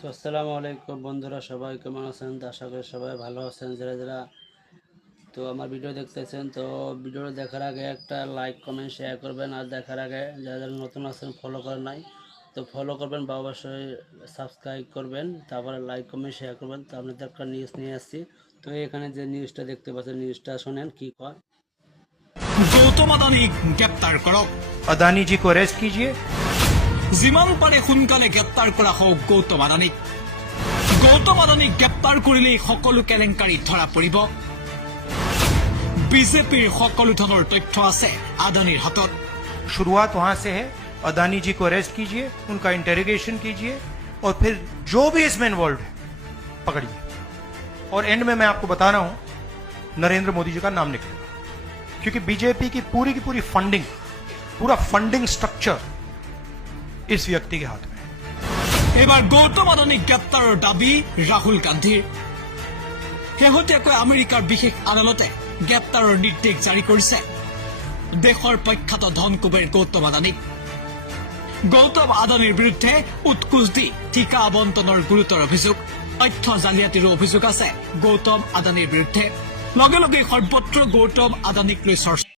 তো আসসালামু আলাইকুম বন্ধুরা, সবাই কেমন আছেন? তো আশা করি সবাই ভালো আছেন। যারা যারা তো আমার ভিডিও দেখতেছেন, তো ভিডিওটা দেখার আগে একটা লাইক কমেন্ট শেয়ার করবেন। আর দেখার আগে যারা যারা নতুন আছেন, ফলো করেন নাই, তো ফলো করবেন বা অবশ্যই সাবস্ক্রাইব করবেন, তারপরে লাইক কমেন্ট শেয়ার করবেন। তো আপনাদের একটা নিউজ নিয়ে আসছি। তো এখানে যে নিউজটা দেখতে পাচ্ছেন, নিউজটা শোনেন কি কয়। গৌতম আদানী গ্ৰেপ্তাৰ কৰক। अदानी जी को अरेस्ट कीजिए। যিমান পাৰে সোনকালে গ্ৰেপ্তাৰ কৰা হওক গৌতম আদানীক। গৌতম আদানীক গ্ৰেপ্তাৰ কৰিলেই সকলো কেলেংকাৰী ধৰা পৰিব। বিজেপিৰ সকলো ধৰণৰ তথ্য আছে আদানীৰ হাতত। शुरुआत वहां से है। अदानी जी को अरेस्ट कीजिए, उनका इंटेरोगेशन कीजिए और फिर जो भी इसमें इन्वॉल्व है पकड़िए। और एंड में मैं आपको बता रहा हूं, नरेंद्र मोदी जी का नाम निकलेगा, क्योंकि बीजेपी की पूरी फंडिंग, पूरा फंडिंग स्ट्रक्चर इस व्यक्ति के हाथ में है। এইবাৰ গৌতম আদানীক গ্ৰেপ্তাৰৰ দাবী ৰাহুল গান্ধীৰ। শেহতীয়াকৈ আমেৰিকাৰ বিশেষ আদালতে গ্ৰেপ্তাৰৰ নিৰ্দেশ জাৰি কৰিছে দেশৰ প্ৰখ্যাত ধন কুবেৰ গৌতম আদানীক। গৌতম আদানীৰ বিৰুদ্ধে উৎকোচ দি ঠিকা আবণ্টনৰ গুৰুতৰ অভিযোগ, তথ্য জালিয়াতিৰো অভিযোগ আছে গৌতম আদানীৰ বিৰুদ্ধে। লগে লগে সৰ্বত্ৰ গৌতম আদানীক লৈ চৰ্চা।